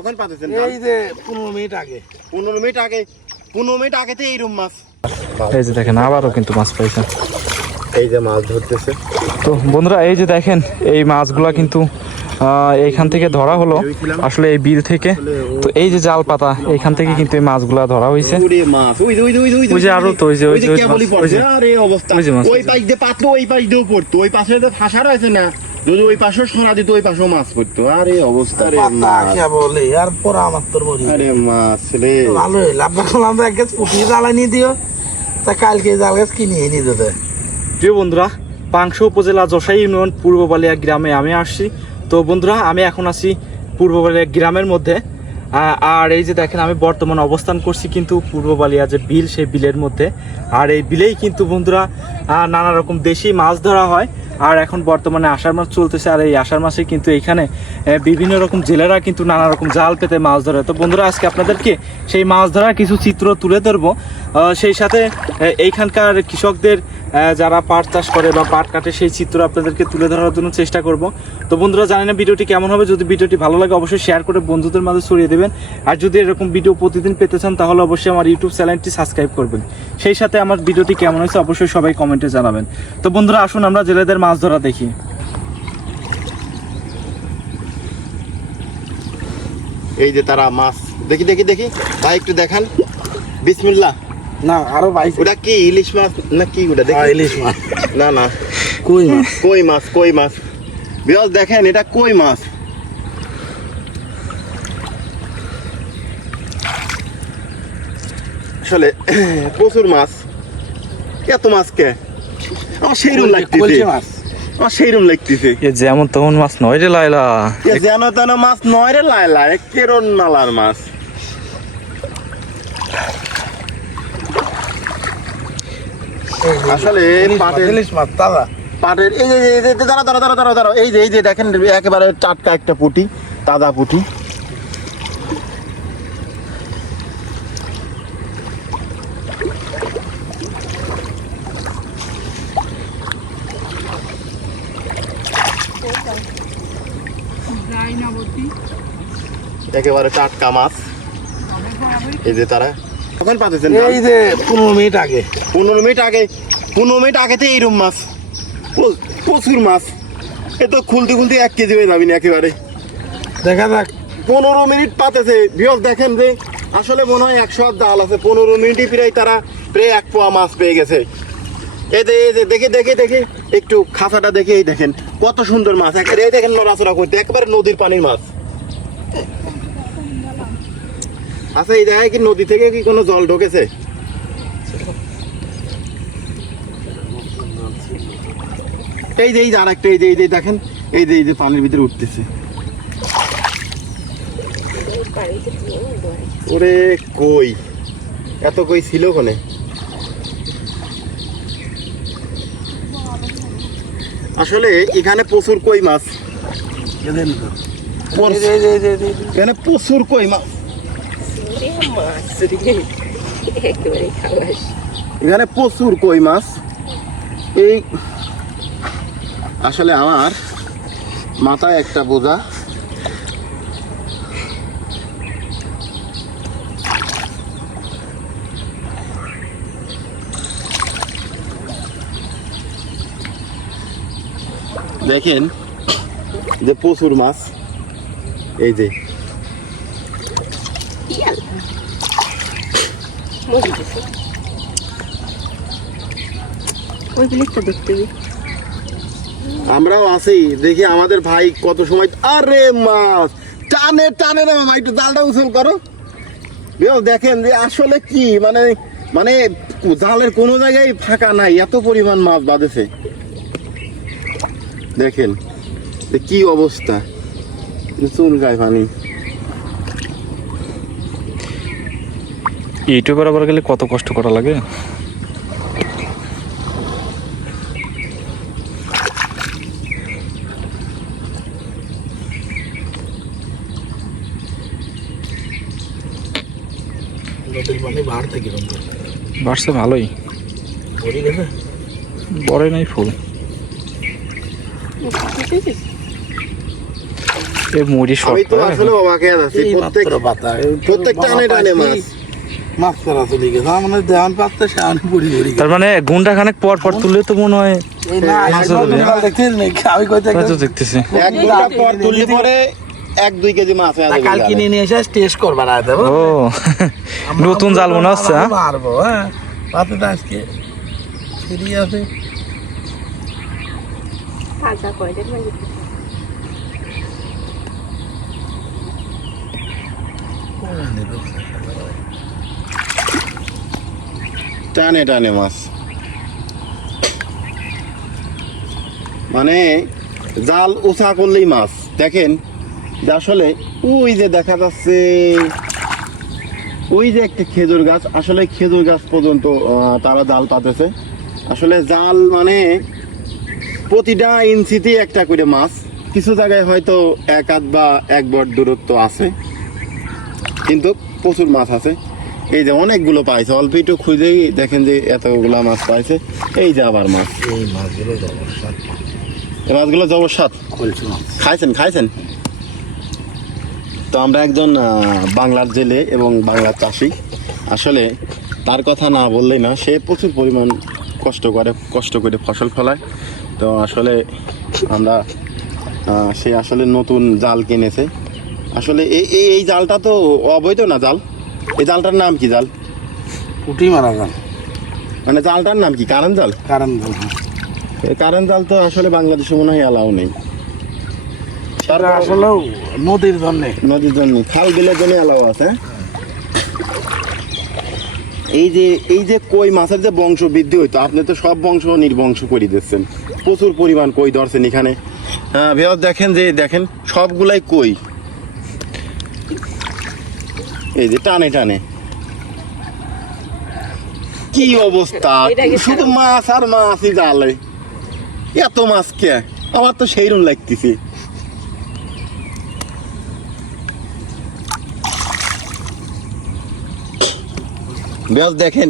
কখন পাতেছেন এই যে পনেরো মিনিট আগে। পনেরো মিনিট আগে পনেরো মিনিট আগেতে এইরকম মাছ। এই যে দেখেন আবারও কিন্তু মাছ পাইছেন। এই যে মাছ ধরতেছে। তো বন্ধুরা এই যে দেখেন এই মাছগুলা কিন্তু এইখান থেকে ধরা হলো আসলে এই বিল থেকে। তো এই যে জাল পাতা এইখান থেকে কিন্তু এই মাছগুলা ধরা হয়েছে ওই যে আরও তো, ওই যে- ওই যে- ওই মাছ, ওই যে- অবস্থা। ওই যে মাছ, ওই ওই পাশ দিয়ে পাতলো ওই পাশ দিয়েও পড়তো। ওই পাশে ফাঁসা রয়েছে না। যদি ওই পাশেও সোনা দিত ওই পাশেও মাছ পড়তো। আরে অবস্থা রে পাতা মাছ। কে বলে? আর পরে আমার তোর বলি। আরে মাছ রে। ভালো হইল। করলাম এক গাছ নিয়ে দিও। তা কালকে জাল গাছ কিনে এনে দিতে। প্রিয় বন্ধুরা পাংশা উপজেলা যশাই ইউনিয়ন পূর্ববালিয়া গ্রামে আমি আসছি। তো বন্ধুরা, আমি এখন আছি পূর্ববালিয়া গ্রামের মধ্যে। আর এই যে দেখেন, আমি বর্তমানে অবস্থান করছি কিন্তু পূর্ববালিয়া যে বিল, সেই বিলের মধ্যে। আর এই বিলেই কিন্তু বন্ধুরা নানা রকম দেশি মাছ ধরা হয়। আর এখন বর্তমানে আষাঢ় মাস চলতেছে, আর এই আষাঢ় মাসে কিন্তু এইখানে বিভিন্ন রকম জেলেরা কিন্তু নানা রকম জাল পেতে মাছ ধরে। তো বন্ধুরা, আজকে আপনাদেরকে সেই মাছ ধরার কিছু চিত্র তুলে ধরবো। সেই সাথে এইখানকার কৃষকদের যারা পাট চাষ করে বা পাট কাটে, সেই চিত্র আপনাদেরকে তুলে ধরার জন্য চেষ্টা করব। তো বন্ধুরা, জানেন না ভিডিওটি কেমন হবে? যদি ভিডিওটি ভালো লাগে, অবশ্যই শেয়ার করে বন্ধুদের মাঝে ছড়িয়ে দেবেন। আর যদি এরকম ভিডিও প্রতিদিন পেতে চান, তাহলে অবশ্যই আমার ইউটিউব চ্যানেলটি সাবস্ক্রাইব করবেন। সেই সাথে আমার ভিডিওটি কেমন হয়েছে, অবশ্যই সবাই কমেন্টে জানাবেন। তো বন্ধুরা, আসুন আমরা জেলেদের মাছ ধরা দেখি। এই যে তারা মাছ। দেখি দেখি দেখি। ভাই, একটু দেখান। বিসমিল্লাহ। না আরও বাইশ। ওটা কি ইলিশ মাছ না কি ওটা? দেখি। ইলিশ মাছ। না না। কই মাছ? কই মাছ কই মাছ? বিরল দেখেন এটা কই মাছ? আসলে প্রচুর মাছ। এত মাছ কে? আমার সেইরকম লাগতেছে। কলসি মাছ। আমার সেইরকম লাগতেছে। যেমন তেমন মাছ নয় রে লাইলা যেন তেন মাছ নয় রে লাইলা কেরন নালার মাছ। আসলে পাটের মাছ তাজা। পাটের এই যে এই যে দাঁড়া দাঁড়া দাঁড়া দাঁড়া দাঁড়া এই যে এই যে দেখেন একেবারে টাটকা একটা পুটি তাজা পুটি। একেবারে টাটকা মাছ। এই যে তারা কখন পাতেছেন এই যে পনেরো মিনিট আগে। পনেরো মিনিট আগে পনেরো মিনিট আগেতে এইরকম মাছ প্রচুর মাছ। এ তো খুলতে খুলতে এক কেজি হয়ে যাবি না একেবারে। দেখা যাক। পনেরো মিনিট পাতেছে। বিয়স দেখেন যে আসলে মনে হয় একশো হাত জাল আছে। পনেরো মিনিটই প্রায় তারা প্রায় এক পোয়া মাছ পেয়ে গেছে। এই যে এই যে দেখে দেখে দেখে। একটু খাঁচাটা দেখে এই দেখেন। কত সুন্দর মাছ। একেবারে এই দেখেন নড়াচড়া করতে। একেবারে নদীর পানির মাছ। আচ্ছা এই জায়গায় কি নদী থেকে কি কোনো জল ঢোকেছে এই যে এই যে আরেকটা এই যে এই যে দেখেন এই যে এই যে পানির ভিতরে উঠতেছে ওরে কই এত কই ছিল কোনে আসলে এখানে প্রচুর কই মাছ এদের প্রচুর- কই যে এখানে প্রচুর কই মাছ। এই আসলে আমার মাথায় একটা বোঝা। দেখেন যে প্রচুর মাছ। এই যে ইয়াল মরে গেছে ওই বিলিকটা দেখতে আমরাও আছি, দেখি আমাদের ভাই কত সময় আরে মাছ! টানে টানে না ভাই একটু জালটা উছল করো। দেখেন যে আসলে কি মানে মানে জালের কোনো জায়গায় ফাঁকা নাই, এত পরিমাণ মাছ বাঁধেছে। দেখেন কি অবস্থা। চুল গায়ে পানি। ইউটিউবার আবার গেলে কত কষ্ট করা লাগে? কিন্তু। বাড়ছে ভালোই। বড় নাই ফুল। এই মুড়ি সব তো আসলে অবাকে আছি প্রত্যেক তো টানে টানে মাছ। মাছ করা চলে গেছে। আমার মনে হয় দেওয়ান পাত্তা সামনে বুড়ি বুড়ি তার মানে ঘণ্টা খানেক পর পর তুললে তো মনে হয় দেখতেছি। এক ঘণ্টা পর তুললে পরে এক দুই কেজি মাছ কাল কিনে নিয়ে এসে টেস্ট করবার আয় দেবো? ও নতুন জাল মনে হচ্ছে হ্যাঁ? মারবো হ্যাঁ। পাতাটা আজকে ফিরি আছে। ভাজা করে দেন মানে টানে টানে মাছ। মানে জাল উঁচা করলেই মাছ। দেখেন, যে আসলে ওই যে দেখা যাচ্ছে, ওই যে একটা খেজুর গাছ, আসলে খেজুর গাছ পর্যন্ত তারা জাল পাতেছে। আসলে জাল মানে প্রতিটা ইঞ্চিতেই একটা করে মাছ। কিছু জায়গায় হয়তো এক আধ বা এক বট দূরত্ব আছে, কিন্তু প্রচুর মাছ আছে। এই যে অনেকগুলো পাইছে অল্প একটু খুঁজেই দেখেন যে এতগুলা মাছ পাইছে। এই যে আবার মাছ। এই মাছগুলো মাছগুলো জবরসাত খাইছেন খাইছেন? তো আমরা একজন বাংলার জেলে এবং বাংলার চাষি। আসলে তার কথা না বললেই না সে প্রচুর পরিমাণ কষ্ট করে কষ্ট করে ফসল ফলায়। তো আসলে আমরা সে আসলে নতুন জাল কিনেছে। আসলে এই এই- এই জালটা তো অবৈধ না জাল? এই জালটার নাম কি জাল? পুটি মারা যান মানে জালটার নাম কি? কারেন্ট জাল? কারণ এই কারেন্ট জাল তো আসলে বাংলাদেশে মনে হয় অ্যালাউ নেই। আসলেও নদীর জন্য। নদীর জন্য। খাল বিলের জন্য এলাও আছে হ্যাঁ? এই যে এই যে কই মাছের যে বংশ বৃদ্ধি হইতো আপনি তো সব বংশ নির্বংশ করে দিচ্ছেন। প্রচুর পরিমাণ কই ধরছেন এখানে। হ্যাঁ ভেবে দেখেন যে দেখেন সবগুলাই কই। এই যে টানে টানে। কি অবস্থা? শুধু মাছ আর মাছই জালে। এত মাছ কে? আমার তো সেইরকম লাগতেছে। বেশ দেখেন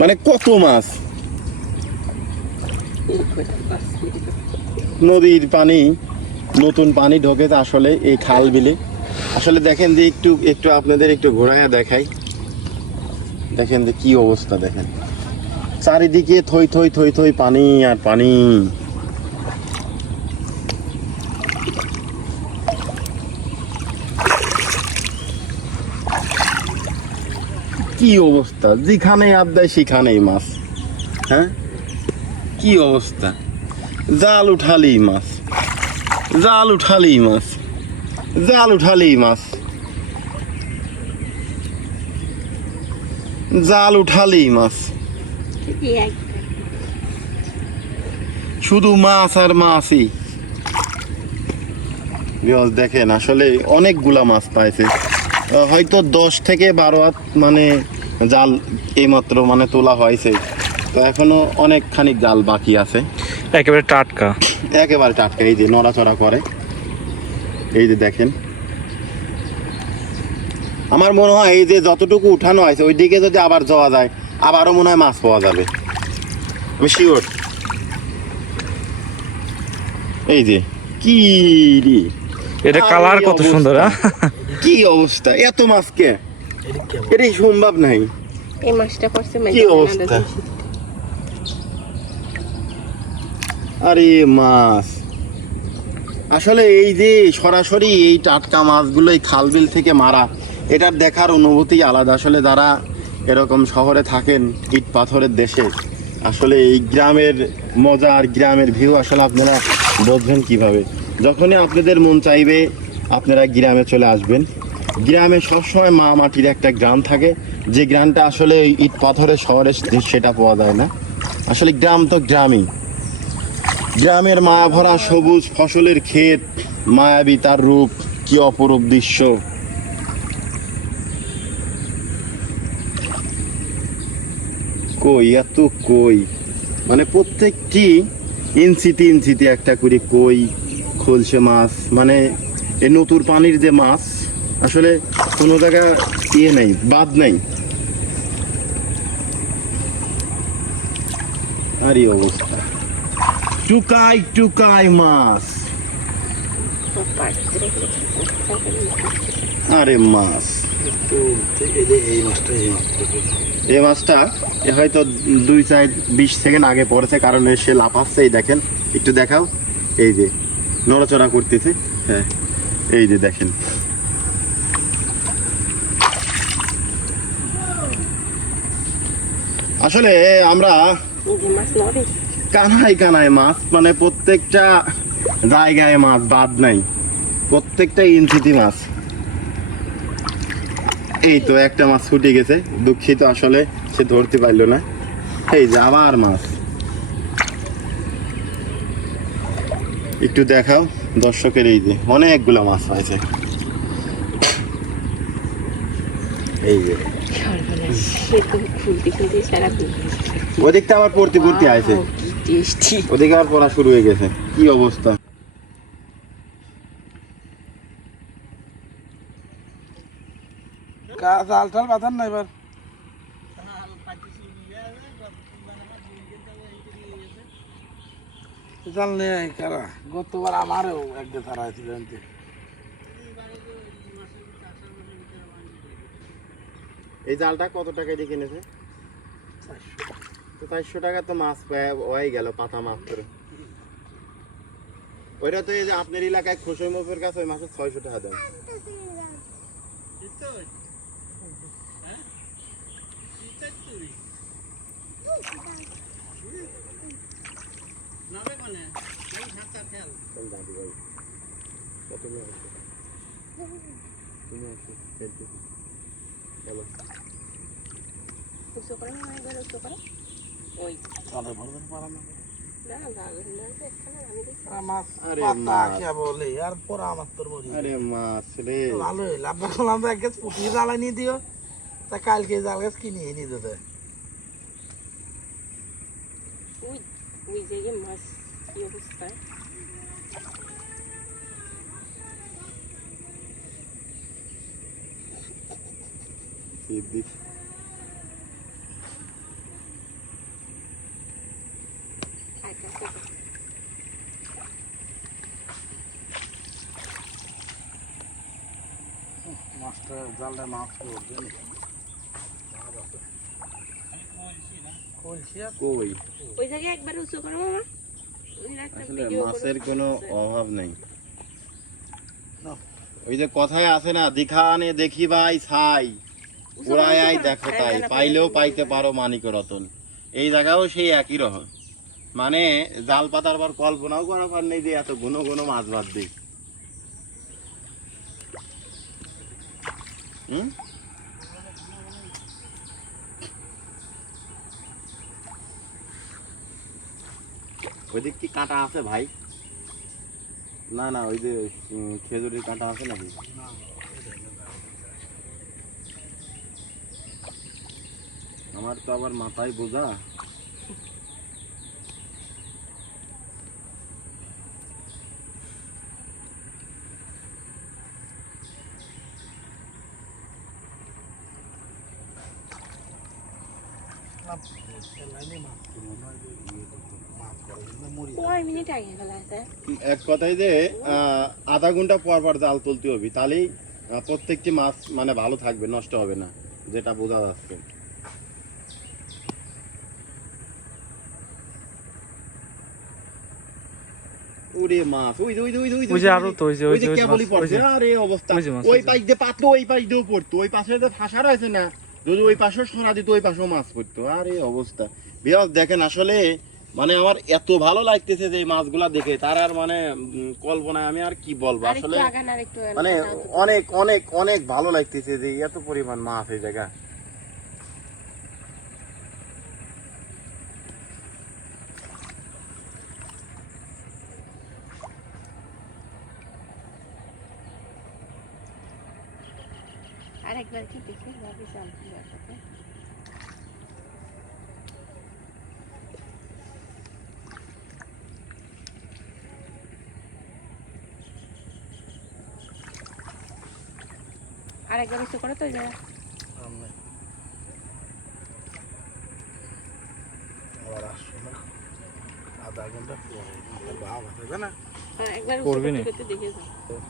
মানে কত মাছ। নদীর পানি নতুন পানি ঢোকেছে আসলে এই খাল বিলে আসলে দেখেন যে একটু একটু আপনাদের একটু ঘোরায় দেখাই। দেখেন যে কি অবস্থা দেখেন। চারিদিকে থই থই থই থই পানি আর পানি। কি অবস্থা? যেখানে আপ দেয় সেখানেই মাছ। হ্যাঁ? কি অবস্থা? জাল উঠালেই মাছ। জাল উঠালেই মাছ। জাল উঠালেই মাছ। জাল উঠালেই মাছ। শুধু মাছ আর মাছই। দেখেন আসলে অনেকগুলা মাছ পাইছে। হয়তো দশ থেকে বারো হাত মানে জাল এইমাত্র মানে তোলা হয়েছে। তো এখনও অনেকখানি জাল বাকি আছে। একেবারে টাটকা। একেবারে টাটকা এই যে নড়াচড়া করে। এই যে দেখেন। আমার মনে হয় এই যে যতটুকু উঠানো হয়েছে ওই দিকে যদি আবার যাওয়া যায় আবারও মনে হয় মাছ পাওয়া যাবে। আমি শিওর এই যে কি রে? এটা কালার কত অবস্থা। সুন্দর হ্যাঁ? কি অবস্থা? এত মাছ কে? এটাই সম্ভব নাই। এই মাছটা পড়ছে কি অবস্থা? আরে মাছ। আসলে এই যে সরাসরি এই টাটকা মাছগুলো এই খাল বিল থেকে মারা এটার দেখার অনুভূতি আলাদা। আসলে যারা এরকম শহরে থাকেন, ইট পাথরের দেশে, আসলে এই গ্রামের মজা আর গ্রামের ভিউ আসলে আপনারা বুঝবেন কীভাবে। যখনই আপনাদের মন চাইবে, আপনারা গ্রামে চলে আসবেন। গ্রামে সবসময় মা মাটির একটা গ্রাম থাকে। যে গ্রামটা আসলে ইট পাথরের শহরে সেটা পাওয়া যায় না। আসলে গ্রাম তো গ্রামই। গ্রামের মায়া ভরা সবুজ ফসলের ক্ষেত, মায়াবী তার রূপ, কি অপরূপ দৃশ্য। কই এত কই? মানে প্রত্যেকটি ইঞ্চিতে ইঞ্চিতে একটা করে কই, খলসে মাছ মানে এই নতুন পানির যে মাছ, আসলে কোনো জায়গা ইয়ে নেই বাদ নেই। আর অবস্থা। টুকাই টুকাই মাছ আরে মাছ এই মাছটা হয়তো দুই চার বিশ সেকেন্ড আগে পড়েছে কারণ সে লাফাচ্ছে এই দেখেন। একটু দেখাও। এই যে নড়াচড়া করতেছে। হ্যাঁ এই যে দেখেন। আসলে আমরা কানায় কানায় মাছ মানে প্রত্যেকটা জায়গায় মাছ বাদ নাই। প্রত্যেকটা ইঞ্চিতে মাছ। এই তো একটা মাছ ছুটে গেছে। দুঃখিত আসলে সে ধরতে পারল না। এই যে আবার মাছ। একটু দেখাও দর্শকের এই যে অনেকগুলো মাছ হয়েছে। এই যে। ওদিকটা আবার পড়তে পড়তে আছে টেস্টি ওদিকে আবার পড়া শুরু হয়ে গেছে। কি অবস্থা? কা- জাল টাল বাঁধান না এবার? জাল নেই কারা? গতবার আমারও একদিন ছিল এই জালটা কত টাকা দিয়ে কিনেছে? তো চারশো টাকা তো মাছ হয়ে গেল পাতা মাছ করে ওইটা তো এই যে আপনার এলাকায় খুশই মুফের কাছে ওই মাছের ছয়শো টাকা দেয়। উঁচু ওই জালে ভরবেন পারা না। না যাবে না এখানে আমি দেখছি আর মাছ বলে আর পরে আমার তোর বলি আরে মাছ রে ভালো হইল আপনার বললাম তো এক গাছ পুঁটি জ্বালানি দিও তা কালকে জাল গাছ কিনে এনে দিতে ওই ওই জায়গায় মাছ কি অবস্থা সিদ্দিক আর কাছে মাছটা জালে মাছ পড়বে কলসি আর কই ওই জায়গায় একবার উঁচু করো মামা ওই একটা আসলে ভিডিও মাছের কোনো অভাব নেই। ওই যে কথায় আছে না দিখানে দেখি ভাই ছাই। আই দেখো তাই। পাইলেও পাইতে পারো মানিক রতন এই জায়গাও সেই একই রকম। মানে জাল পাতার পর কল্পনাও করা পার নেই যে এত ঘন ঘন মাছ বাদ দিই হুম? কি কাঁটা আছে ভাই? না না, ওই যে খেজুরের কাঁটা আছে নাকি? আমার তো আবার মাথায় বোঝা লাইনে মাছ পড়বে না, ওই যে ইয়ে করতে, মাছ পড়ে কিন্তু মরি যায়। কয় মিনিট আগে এক কথায় যে আধা ঘণ্টা পর পর জাল তুলতে হবে তাহলেই প্রত্যেকটি মাছ মানে ভালো থাকবে নষ্ট হবে না যেটা বোঝা যাচ্ছে। ওরে মাছ ওই ওই যে ওই যে ওই ওই যে আরও তো, ওই যে- ওই যে- কেবলই পড়ছে আরে অবস্থা। ওই যে মাছ, ওই ওই যে- পাশ দিয়ে পাতলো ওই পাশ দিয়েও পড়তো ওই পাশে যে ফাঁসা রয়েছে না যদি ওই পাশেও সোনা দিত ওই পাশেও মাছ পড়তো। আর এই অবস্থা। বিরাট দেখেন আসলে মানে আমার এত ভালো লাগতেছে যে মাছগুলা দেখে তার আর মানে কল্পনায় আমি আর কি বলব? আসলে। মানে অনেক অনেক অনেক ভালো লাগতেছে যে এত পরিমাণ মাছ এই জায়গা আরেকবার কি দেখি ভাবি শান্তি বাসাতে আরেকবার উঁচু করো তো যা সামনে। আবার আসছো না। আধা ঘণ্টা পরে ভাব হবে না হ্যাঁ, একবার নি? দেখে যাও।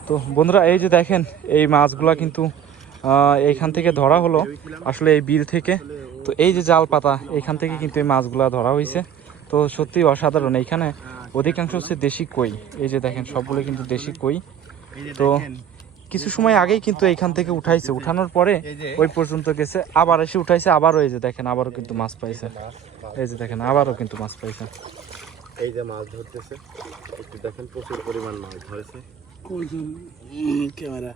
তো বন্ধুরা এই যে দেখেন এই মাছগুলা কিন্তু আহ, এইখান থেকে ধরা হলো। আসলে এই বিল থেকে। তো এই যে জাল পাতা এখান থেকে কিন্তু এই মাছগুলা ধরা হয়েছে তো সত্যি অসাধারণ। এইখানে অধিকাংশ হচ্ছে দেশি কই। এই যে দেখেন সবগুলো কিন্তু দেশি কই। তো কিছু সময় আগেই কিন্তু এইখান থেকে উঠাইছে। উঠানোর পরে ওই পর্যন্ত গেছে। আবার এসে উঠাইছে আবারও এই যে দেখেন আবারও কিন্তু মাছ পাইছে। এই যে দেখেন আবারও কিন্তু মাছ পাইছে। এই যে মাছ ধরতেছে একটু দেখেন প্রচুর পরিমাণ মাছ ধরেছে। ক্যামেরা।